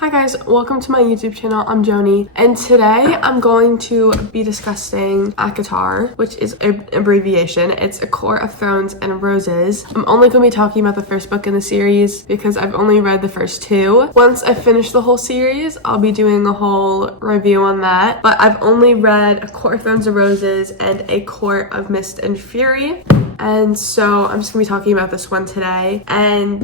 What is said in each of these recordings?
Hi guys, welcome to my YouTube channel. I'm Joni, and today I'm going to be discussing ACOTAR, which is an abbreviation. It's A Court of Thorns and Roses. I'm only going to be talking about the first book in the series because I've only read the first two. Once I finish the whole series, I'll be doing a whole review on that, but I've only read A Court of Thorns and Roses and A Court of Mist and Fury. And so I'm just gonna be talking about this one today. And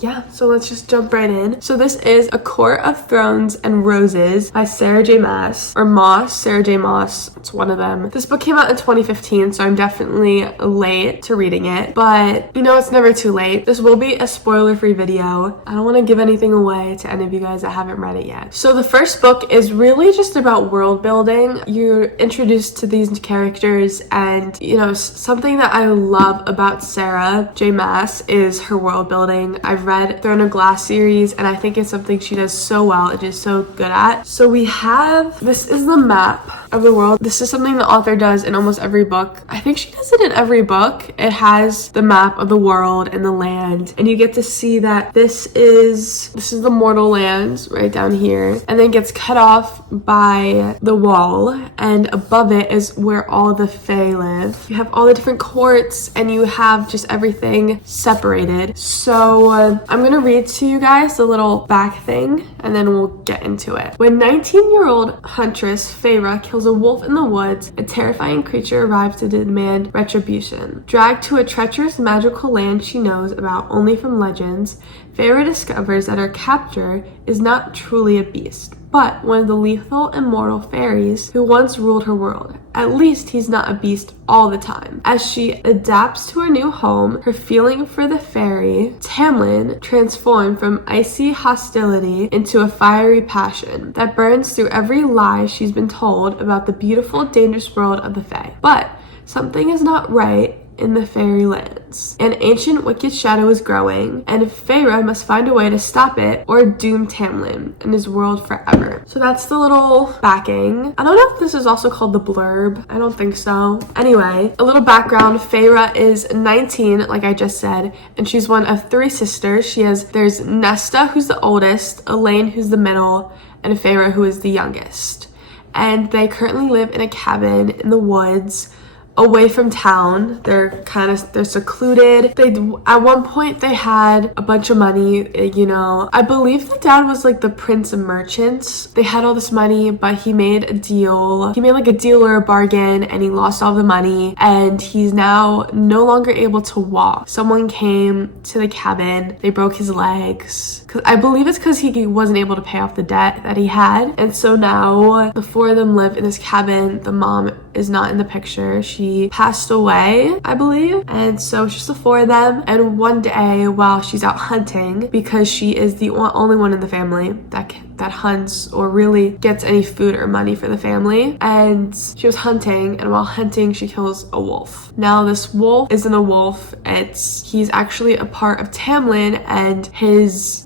yeah, so let's just jump right in. So this is A Court of Thorns and Roses by Sarah J. Maas, or Moss, Sarah J. Moss. It's one of them. This book came out in 2015, so I'm definitely late to reading it, but you know, it's never too late. This will be a spoiler-free video. I don't want to give anything away to any of you guys that haven't read it yet. So the first book is really just about world building. You're introduced to these characters, and you know, something that I love about Sarah J. Maas is her world building. I've read Throne of Glass series, and I think it's something she does so well and is so good at. So we have, this is the map of the world. This is something the author does in almost every book. I think she does it in every book. It has the map of the world and the land, and you get to see that this is the mortal lands right down here, and then gets cut off by the wall, and above it is where all the Fae live. You have all the different courts, and you have just everything separated. So I'm gonna read to you guys the little back thing, and then we'll get into it. When 19-year-old huntress Feyre kills a wolf in the woods, a terrifying creature arrives to demand retribution. Dragged to a treacherous magical land she knows about only from legends, Feyre discovers that her captor is not truly a beast, but one of the lethal immortal fairies who once ruled her world. At least he's not a beast all the time. As she adapts to her new home, her feeling for the fairy, Tamlin, transformed from icy hostility into a fiery passion that burns through every lie she's been told about the beautiful, dangerous world of the Fae. But something is not right in the fairy lands. An ancient wicked shadow is growing, and Feyre must find a way to stop it or doom Tamlin and his world forever. So that's the little backing. I don't know if this is also called the blurb. I don't think so. Anyway, a little background. Feyre is 19, like I just said, and she's one of three sisters. There's Nesta, who's the oldest, Elaine, who's the middle, and Feyre, who is the youngest. And they currently live in a cabin in the woods, away from town. They're secluded. At one point they had a bunch of money, you know. I believe the dad was like the prince of merchants. They had all this money, but he made a deal. He made like a deal or a bargain, and he lost all the money, and he's now no longer able to walk. Someone came to the cabin. They broke his legs. I believe it's because he wasn't able to pay off the debt that he had. And so now the four of them live in this cabin. The mom is not in the picture. She passed away, I believe. And so it's just the four of them. And one day while she's out hunting, because she is the only one in the family that hunts or really gets any food or money for the family, and she was hunting, and while hunting she kills a wolf. Now this wolf isn't a wolf. He's actually a part of Tamlin and his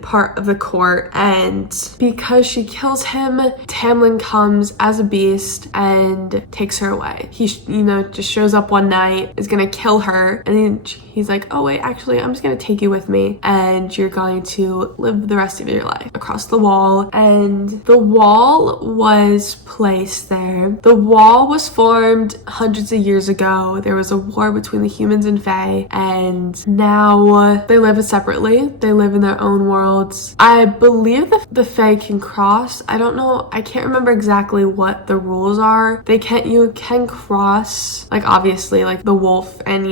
part of the court, and because she kills him, Tamlin comes as a beast and takes her away. He just shows up one night, is gonna kill her, and then he's like, oh wait, actually I'm just gonna take you with me, and you're going to live the rest of your life across the wall. And the wall was placed there. The wall was formed hundreds of years ago. There was a war between the humans and Fae, and now they live separately. They live in their own worlds. I believe that the Fae can cross. I don't know. I can't remember exactly what the rules are. You can cross, like obviously like the wolf, and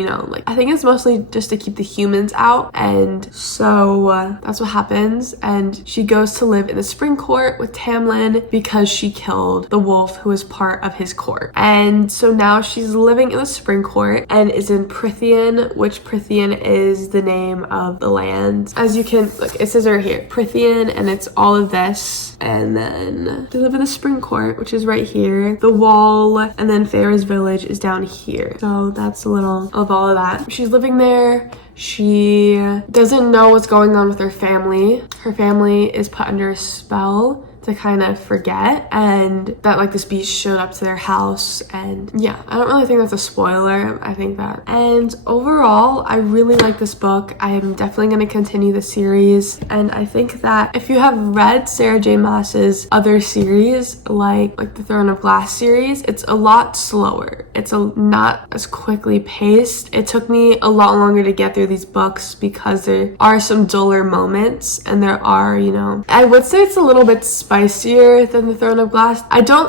I think it's mostly just to keep the humans out. And so that's what happens. And she goes to live in the spring court with Tamlin because she killed the wolf who was part of his court. And so now she's living in the spring court and is in Prythian, which Prythian is the name of the land. As you can look, it says right here, Prythian, and it's all of this. And then they live in the spring court, which is right here. The wall, and then Feyre's village is down here. So that's a little of all of that. She's living there. She doesn't know what's going on with her family. Her family is put under a spell to kind of forget, and that like this beast showed up to their house. And yeah, I don't really think that's a spoiler. I think that. And overall, I really like this book. I am definitely going to continue the series, and I think that if you have read Sarah J Maas's other series, like the Throne of Glass series, it's a lot slower. It's not as quickly paced. It took me a lot longer to get through these books because there are some duller moments, and there are, you know, I would say it's a little bit spicier than the Throne of Glass.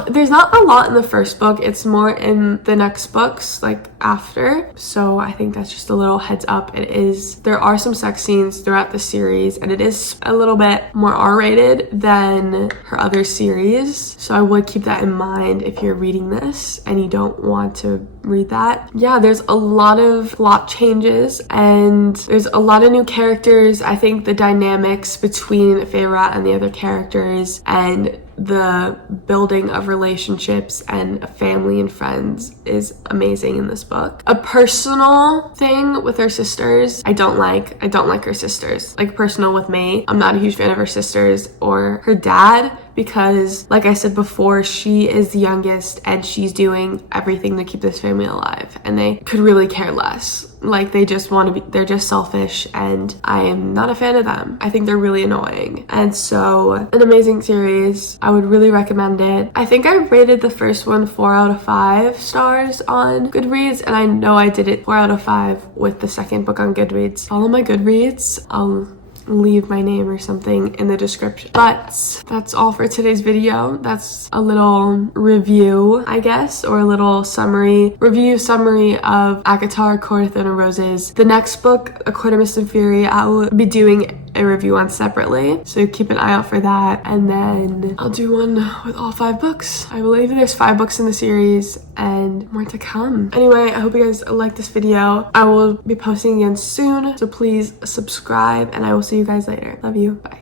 There's not a lot in the first book. It's more in the next books, like after. So I think that's just a little heads up. There are some sex scenes throughout the series, and it is a little bit more R-rated than her other series. So I would keep that in mind if you're reading this and you don't want to read that. Yeah, there's a lot of plot changes, and there's a lot of new characters. I think the dynamics between Feyre and the other characters, and the building of relationships and family and friends is amazing in this book. A personal thing with her sisters, I don't like her sisters. Like, personal with me, I'm not a huge fan of her sisters or her dad, because like I said before, she is the youngest and she's doing everything to keep this family alive, and they could really care less. Like, they're just selfish, and I am not a fan of them. I think they're really annoying. And so, an amazing series. I would really recommend it. I think I rated the first one 4 out of 5 stars on Goodreads, and I know I did it 4 out of 5 with the second book on Goodreads. Follow my Goodreads. I'll leave my name or something in the description. But that's all for today's video. That's a little review, I guess, or a little summary of ACOTAR, Court of Thorns and Roses. The next book, A Court of Mist and Fury, I will be doing a review on separately, so keep an eye out for that. And then I'll do one with all 5 books. I believe there's 5 books in the series and more to come. Anyway, I hope you guys like this video. I will be posting again soon, so please subscribe, and I will see you guys later. Love you. Bye.